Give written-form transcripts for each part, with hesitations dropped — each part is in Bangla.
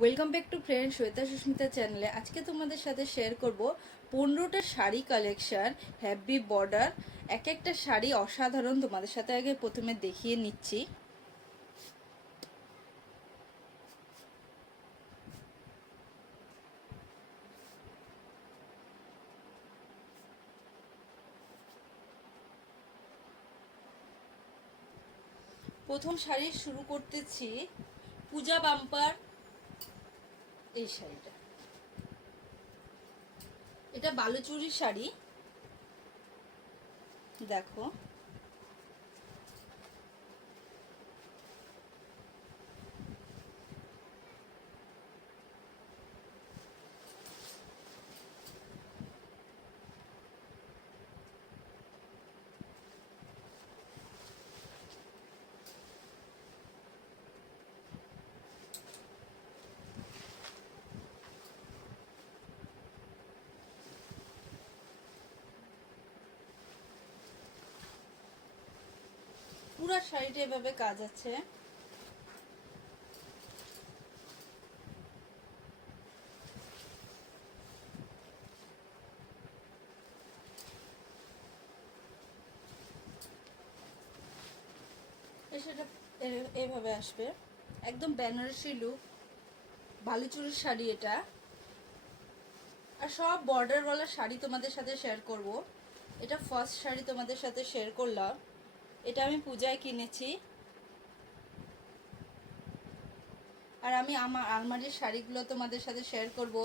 Welcome back to friend Shweta Susmita চ্যানেলে। আজকে তোমাদের সাথে শেয়ার করব 15টা শাড়ি কালেকশন, হ্যাভি বর্ডার। এক একটা শাড়ি অসাধারণ। তোমাদের সাথে আগে প্রথমে দেখিয়ে নিচ্ছি। প্রথম শাড়ি শুরু করতেছি পূজা বাম্পার। এই শাড়িটা, এটা বালুচুরির শাড়ি। দেখো, পুরো শাড়িটা এভাবে কাজ আছে। সেটা এভাবে আসবে, একদম বেনারসি লুক, বালুচুরির শাড়ি এটা। আর সব বর্ডারওয়ালা শাড়ি তোমাদের সাথে শেয়ার করব। এটা ফার্স্ট শাড়ি তোমাদের সাথে শেয়ার করলাম। এটা আমি পূজায় কিনেছি। আর আমি আমার আলমারির শাড়িগুলো তোমাদের সাথে শেয়ার করব।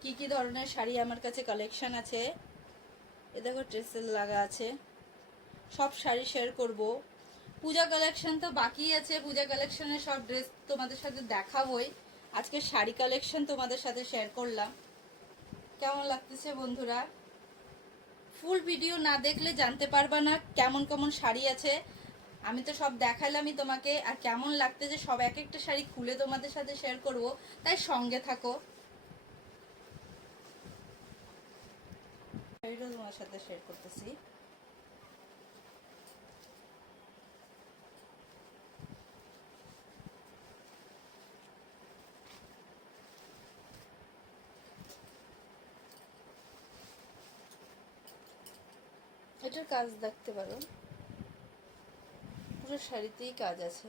কি কি ধরনের শাড়ি আমার কাছে কালেকশন আছে। এ দেখো, ট্রেসেল লাগা আছে। সব শাড়ি শেয়ার করব। পূজা কালেকশন তো বাকি আছে। পূজা কালেকশনের সব ড্রেস তোমাদের সাথে দেখাবই। আজকে শাড়ি কালেকশন তোমাদের সাথে শেয়ার করলাম। কেমন লাগতেছে বন্ধুরা? ফুল ভিডিও না দেখলে জানতে পারবা না কেমন কেমন শাড়ি আছে। আমি তো সব দেখাইলামই তোমাকে, আর কেমন লাগতেছে সব এক একটা শাড়ি খুলে তোমাদের সাথে শেয়ার করব। তাই সঙ্গে থাকো। শাড়িটা তোমার সাথে শেয়ার করতেছি। এটার কাজ দেখতে পারো, পুরো শাড়িতেই কাজ আছে।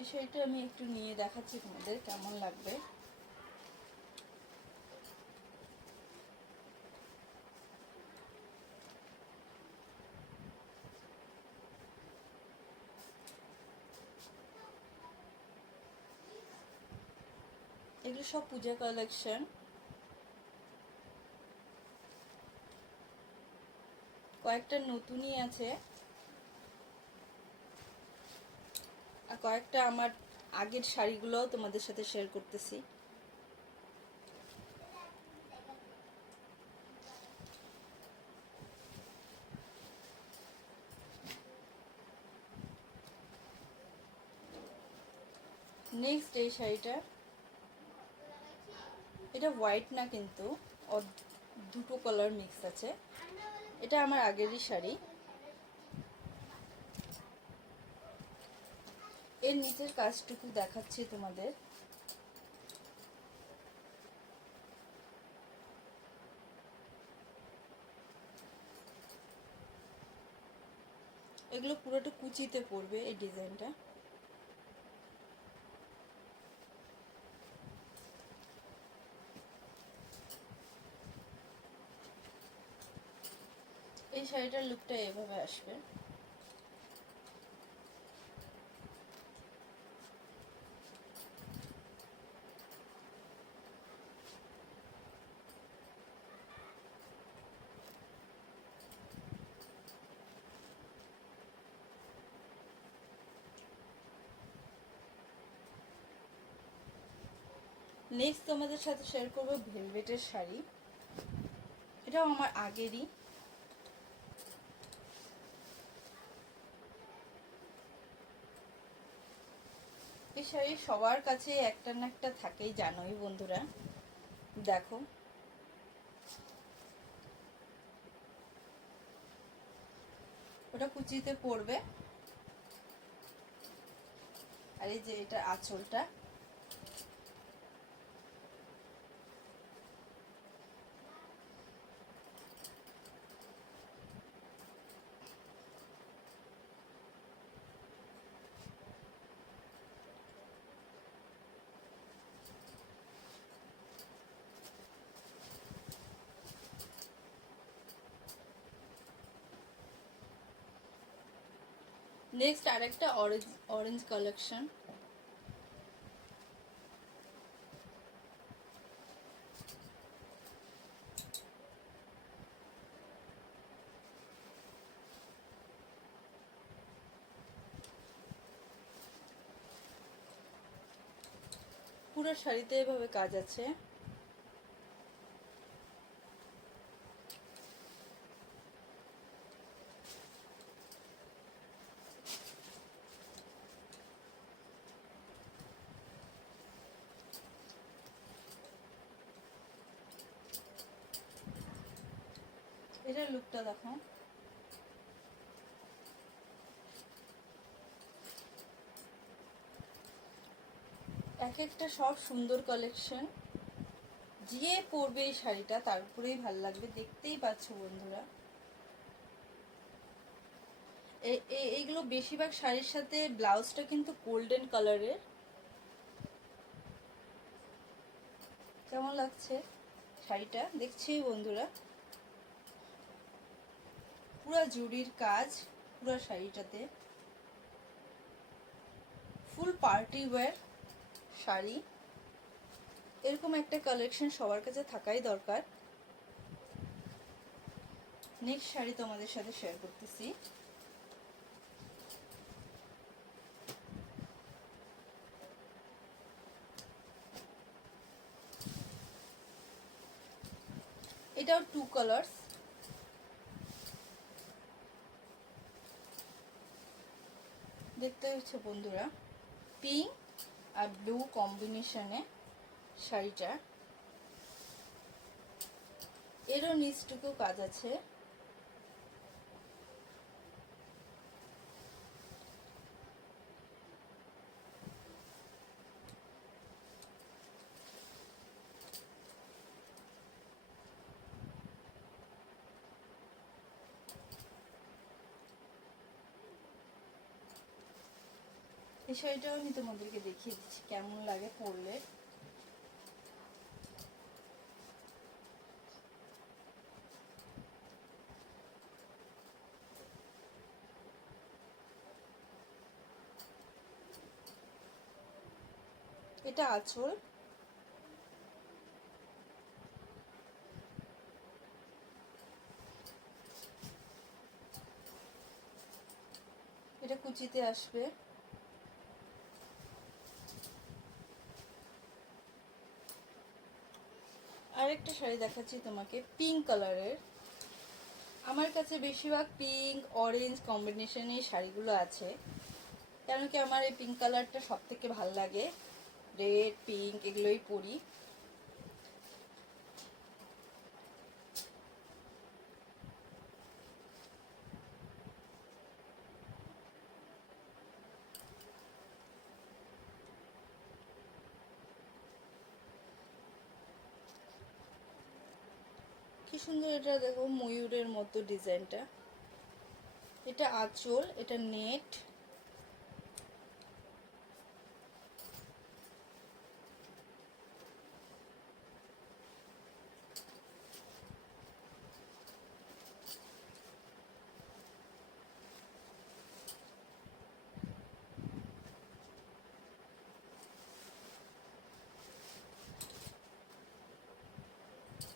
এই শাড়িটা আমি একটু নিয়ে দেখাচ্ছি তোমাদের কেমন লাগবে। এগুলো সব পূজা কালেকশন। কয়েকটা নতুনই আছে, আর কয়েকটা আমার আগের শাড়িগুলোও তোমাদের সাথে শেয়ার করতেছি। নেক্সট এই শাড়িটা, এটা হোয়াইট না কিন্তু দুটো কালার মিক্স আছে। এটা আমার আগেরই শাড়ি। এর নিচের কাজটুকু দেখাচ্ছি তোমাদের। এগুলো পুরোটা কুচিতে পড়বে এই ডিজাইনটা। এই শাড়িটার লুকটা এভাবে আসবে। নেক্সট তোমাদের সাথে শেয়ার করবো ভেলভেটের শাড়ি। এটাও আমার আগেরই। এই শাড়ি সবার কাছে একটা না একটা থাকেই, জানোই বন্ধুরা। দেখো, ওটা কুচিতে পড়বে। আর এই যে এটা আঁচলটা, নেক্সট আরেকটা অরেঞ্জ কালেকশন। পুরো শাড়িতে এভাবে কাজ আছে। এটার লুকটা দেখো। এক একটা সব সুন্দর কালেকশন। যে পরবে এই শাড়িটা তার উপরেই ভালো লাগবে, দেখতেই পাচ্ছ বন্ধুরা। এইগুলো বেশিরভাগ শাড়ির সাথে ব্লাউজটা কিন্তু গোল্ডেন কালারের। কেমন লাগছে শাড়িটা দেখছি বন্ধুরা? পুরা জুড়ির কাজ পুরা শাড়িটাতে, ফুল পার্টি ওয়্যার শাড়ি। এরকম একটা কালেকশন সবার কাছে থাকাই দরকার। নেক্সট শাড়ি তোমাদের সাথে শেয়ার করতেছি। এটাও 2 কালার্স। দেখতে হচ্ছে বন্ধুরা, পিঙ্ক আর ব্লু কম্বিনেশনে শাড়িটা। এরও নিচটুকু কাজ আছে। এই শাড়িটাও আমি তোমাদেরকে দেখিয়ে দিচ্ছি কেমন লাগে পরলে। এটা আঁচল। এটা কুচিতে আসবে। আরেকটা শাড়ি দেখাচ্ছি তোমাকে, পিঙ্ক কালারের। আমার কাছে বেশিরভাগ পিঙ্ক অরেঞ্জ কম্বিনেশনে শাড়িগুলো আছে, কারণ কি আমার এই পিঙ্ক কালারটা সব থেকে ভালো লাগে। রেড পিঙ্ক এগুলোই পরি। কি সুন্দর, এটা দেখো ময়ূরের মতো ডিজাইনটা। এটা আঁচল, এটা নেট।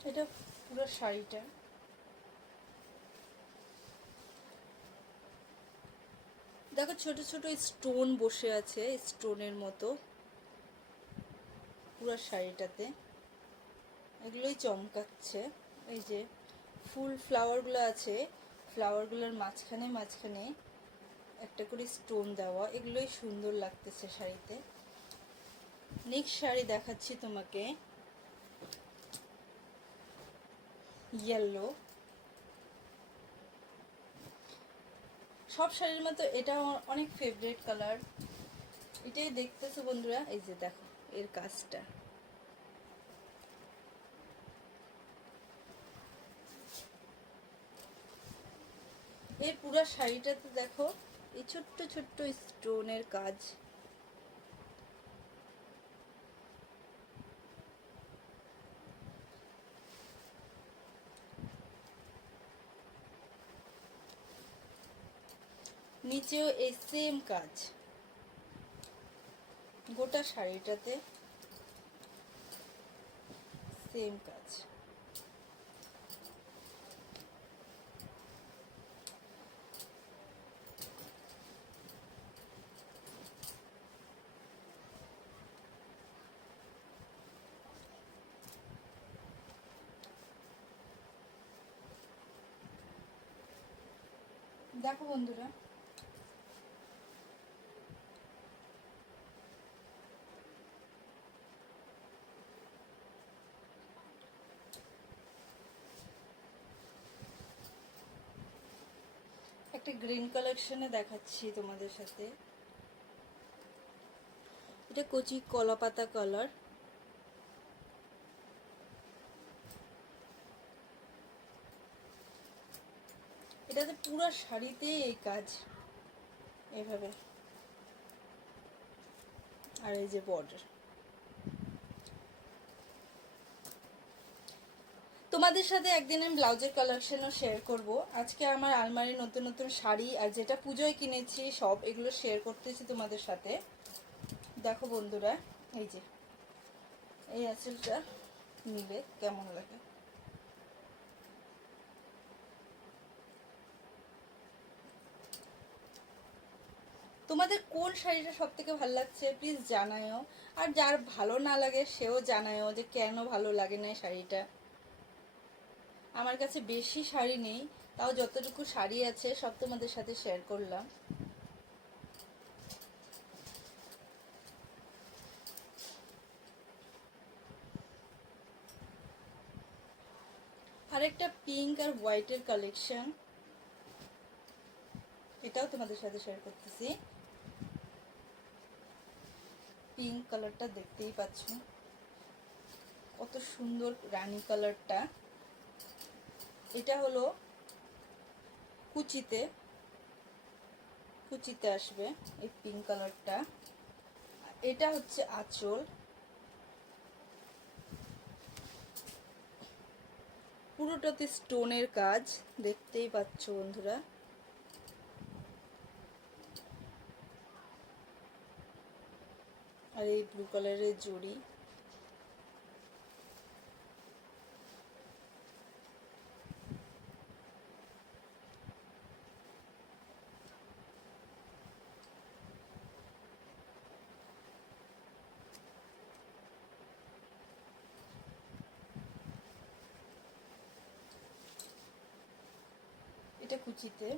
এটা পুরো শাড়িটা। দেখো ছোট ছোট স্টোন বসে আছে, স্টোনের মতো পুরো শাড়িটাতে। এগুলোই চমকাচ্ছে। এই যে ফুল ফ্লাওয়ারগুলো আছে, ফ্লাওয়ারগুলোর মাঝখানে মাঝখানে একটা করে স্টোন দেওয়া, এগুলোই সুন্দর লাগতেছে শাড়িতে। নেক্সট শাড়ি দেখাচ্ছি তোমাকে, ইয়েলো। সব শাড়ির মতো এটা অনেক ফেভারিট কালার। এটাই দেখতেছো বন্ধুরা, এই যে দেখো এর কাজটা, এই পুরো শাড়িটাতে দেখো এই ছোট্ট ছোট্ট স্টোনের কাজ। নিচেও এই সেম কাজ, গোটা শাড়িটাতে সেম কাজ। দেখো বন্ধুরা, একটা গ্রিন কালেকশনে দেখাচ্ছি তোমাদের সাথে। এটা কচি কলা পাতা কালার। এটাতে পুরো শাড়িতে এই কাজ এভাবে, আর এই যে বর্ডার। তোমাদের সাথে একদিন আমি ব্লাউজের কালেকশনও শেয়ার করব। আজকে আমার আলমারির নতুন নতুন শাড়ি আর যেটা পুজোয় কিনেছি সব এগুলো শেয়ার করতেছি তোমাদের সাথে। দেখো বন্ধুরা, এই যে এই আঁচলটা নিলে কেমন লাগে। তোমাদের কোন শাড়িটা সব থেকে ভালো লাগছে প্লিজ জানায়ও, আর যার ভালো না লাগে সেও জানায়ও যে কেন ভালো লাগে না শাড়িটা। আমার কাছে বেশি শাড়ি নেই, তাও যতটুকু শাড়ি আছে সব তোমাদের সাথে শেয়ার করলাম। আরেকটা পিঙ্ক আর হোয়াইটের কালেকশন, এটাও তোমাদের সাথে শেয়ার করতেছি। পিঙ্ক কালারটা দেখতেই পাচ্ছ কত সুন্দর, রানী কালারটা। এটা হলো কুচিতে, কুচিতে আসবে এই পিঙ্ক কালারটা। এটা হচ্ছে আঁচল, পুরোটাতে স্টোনের কাজ দেখতেই পাচ্ছ বন্ধুরা। আর এই ব্লু কালারের জড়ি, এটা কুচিতে।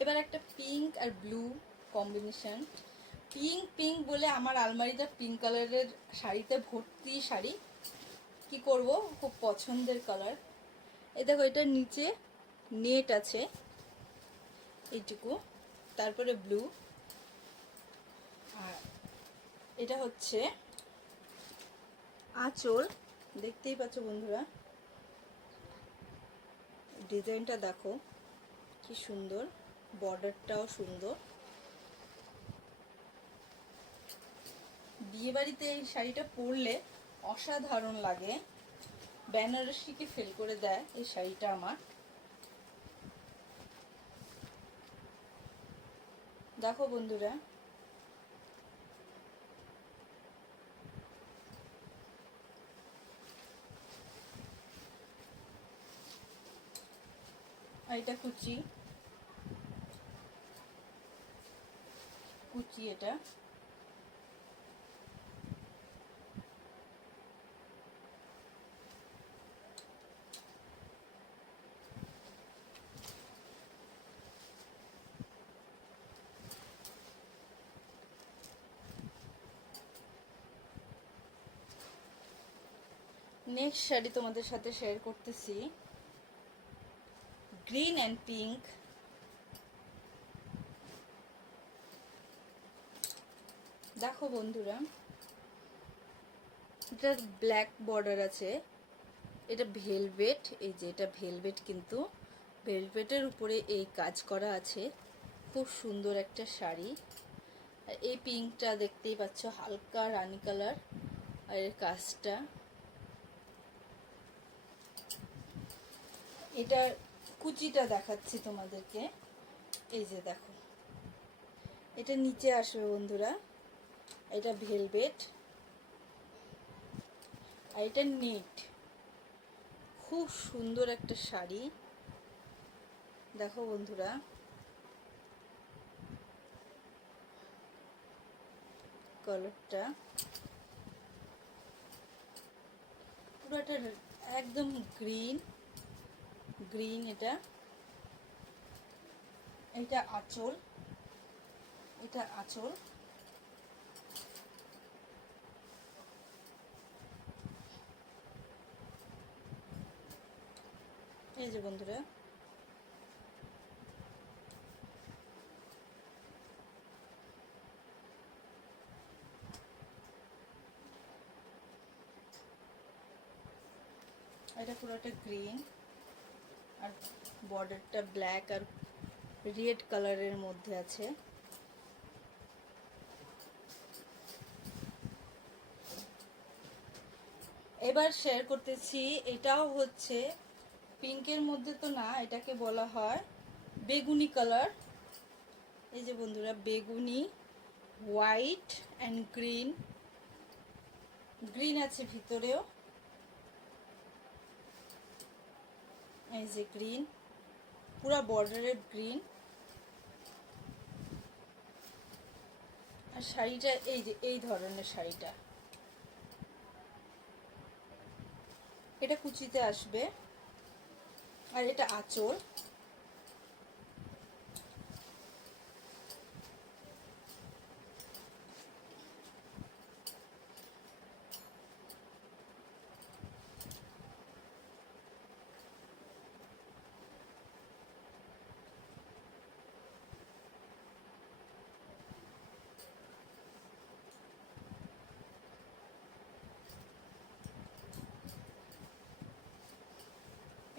এবার একটা পিঙ্ক আর ব্লু কম্বিনেশন। পিঙ্ক পিঙ্ক বলে আমার আলমারিটা পিঙ্ক কালারের শাড়িতে ভর্তি শাড়ি। কি করব, খুব পছন্দের কালার। এই দেখো এটার নিচে নেট আছে এইটুকু, তারপরে ব্লু, আর এটা হচ্ছে আঁচল। দেখতেই পাচ্ছ বন্ধুরা, ডিজাইনটা দেখো কি সুন্দর, বর্ডারটাও সুন্দর। বিয়ে বাড়িতে এই শাড়িটা পরলে অসাধারণ লাগে, বেনারসিকে ফেল করে দেয় এই শাড়িটা আমার। দেখো বন্ধুরা, আর এটা কুচি, কুচি এটা নেক্সট শাড়ি তোমাদের সাথে শেয়ার করতেছি, গ্রিন অ্যান্ড পিঙ্ক। দেখো বন্ধুরা, এটার ব্ল্যাক বর্ডার আছে, এটা ভেলভেট, এই যে এটা ভেলভেট, কিন্তু ভেলভেটের উপরে এই কাজ করা আছে। খুব সুন্দর একটা শাড়ি। আর এই পিঙ্কটা দেখতেই পাচ্ছ, হালকা রানী কালার, আর এর কাজটা। এটার কুচিটা দেখাচ্ছি তোমাদেরকে, এই যে দেখো, এটা নিচে আসবে বন্ধুরা, এটা ভেলভেট আর এটা নেট। খুব সুন্দর একটা শাড়ি। দেখো বন্ধুরা, কালারটা পুরোটা একদম গ্রিন গ্রিন। এটা আঁচল, এটা আঁচল। এই যে বন্ধুরা, এটা পুরোটা গ্রিন, আর বর্ডারটা ব্ল্যাক আর রেড কালারের মধ্যে আছে। এবার শেয়ার করতেছি, এটাও হচ্ছে পিঙ্কের মধ্যে তো না, এটাকে বলা হয় বেগুনি কালার। এই যে বন্ধুরা, বেগুনি, হোয়াইট অ্যান্ড গ্রিন। গ্রিন আছে ভিতরেও, এই যে গ্রিন, পুরো বর্ডারের গ্রিন। আর শাড়িটা এই যে এই ধরনের শাড়িটা, এটা কুচিতে আসবে, আর এটা আঁচল।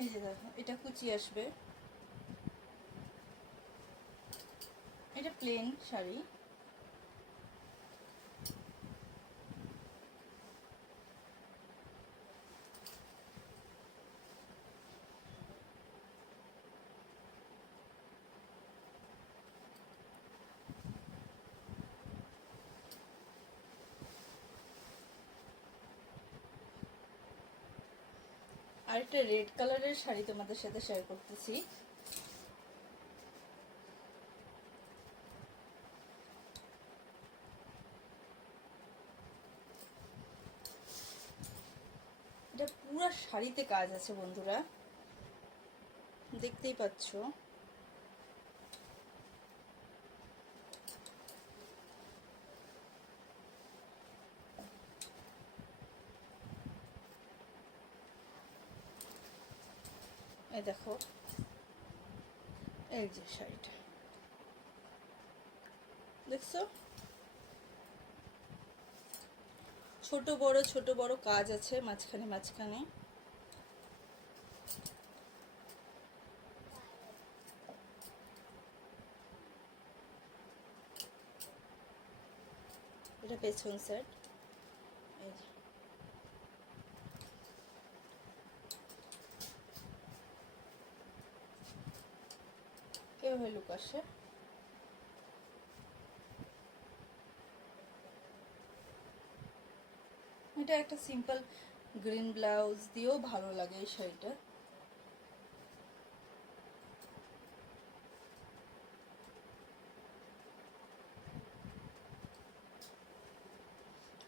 এই যে দেখো, এটা কুচি আসবে, এটা প্লেন শাড়ি। আর একটা রেড কালারের শাড়ি তোমাদের সাথে শেয়ার করতেছি। এটা পুরো শাড়িতে কাজ আছে বন্ধুরা, দেখতেই পাচ্ছ। এই দেখো, এই যে শাড়িটা দেখছো, ছোট বড় কাজ আছে মাঝখানে মাঝখানে। এটা পেছন সাইড, এই যে এভাবে লুক আসে। এটা একটা সিম্পল গ্রিন ব্লাউজ দিয়েও ভালো লাগে এই শাড়িটা।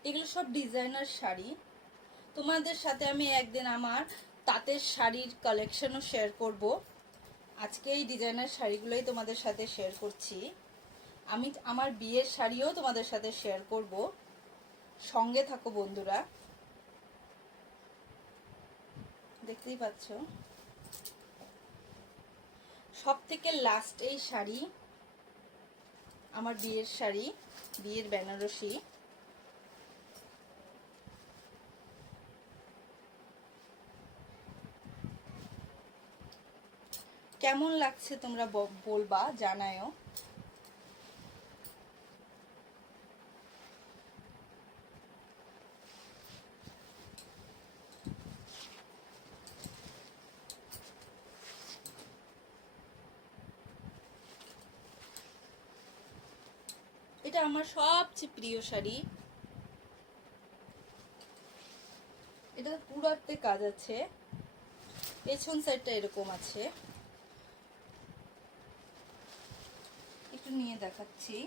এগুলো সব ডিজাইনার শাড়ি। তোমাদের সাথে আমি একদিন আমার তাঁতের শাড়ির কালেকশনও শেয়ার করব। আজকে এই ডিজাইনার শাড়িগুলোই তোমাদের সাথে শেয়ার করছি। আমি আমার বিয়ের শাড়িও তোমাদের সাথে শেয়ার করব, সঙ্গে থাকো বন্ধুরা। দেখতেই পাচ্ছ। সব থেকে লাস্ট এই শাড়ি, আমার বিয়ের শাড়ি, বিয়ের বেনারসি। কেমন লাগছে তোমরা বলবা, জানায়ও। এটা আমার সবচেয়ে প্রিয় শাড়ি। এটা পুরাতে কাজ আছে, পেছন সাইডটা এরকম আছে, একটু নিয়ে দেখাচ্ছি।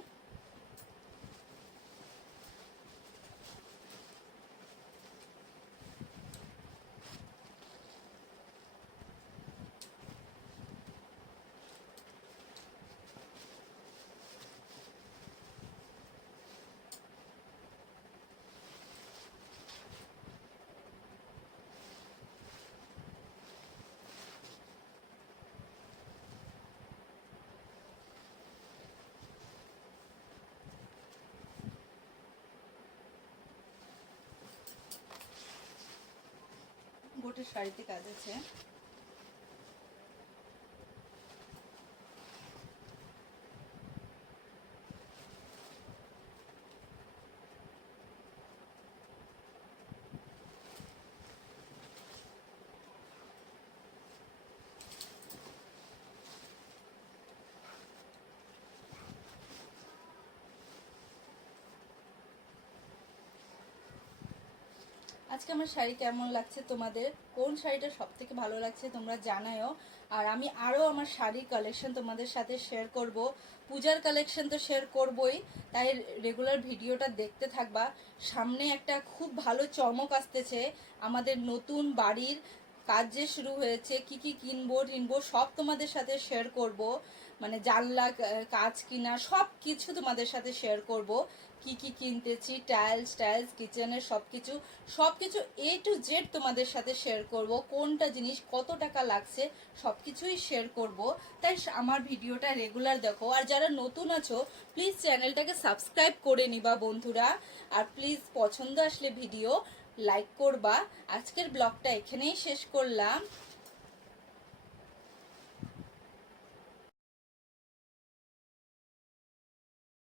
গোটের শাড়িতে কাজ আছে। আজকে আমার শাড়ি কেমন লাগছে তোমাদের, কোন শাড়িটা সব থেকে ভালো লাগছে তোমরা জানায়ও। আর আমি আরও আমার শাড়ির কালেকশন তোমাদের সাথে শেয়ার করব, পূজার কালেকশন তো শেয়ার করবই, তাই রেগুলার ভিডিওটা দেখতে থাকবা। সামনে একটা খুব ভালো চমক আসতেছে, আমাদের নতুন বাড়ির কাজ যে শুরু হয়েছে, কি কি কিনবো সব তোমাদের সাথে শেয়ার করব। মানে জানলা কাজ কিনা সব কিছু তোমাদের সাথে শেয়ার করব, কি কি কিনতেছি, টাইলস কিচেনের সব কিছু A to Z তোমাদের সাথে শেয়ার করব। কোনটা জিনিস কত টাকা লাগছে সব কিছুই শেয়ার করব। তাই আমার ভিডিওটা রেগুলার দেখো, আর যারা নতুন আছো প্লিজ চ্যানেলটাকে সাবস্ক্রাইব করে নিবা বন্ধুরা। আর প্লিজ পছন্দ আসলে ভিডিও লাইক করবা। আজকের ব্লগটা এখানেই শেষ করলাম।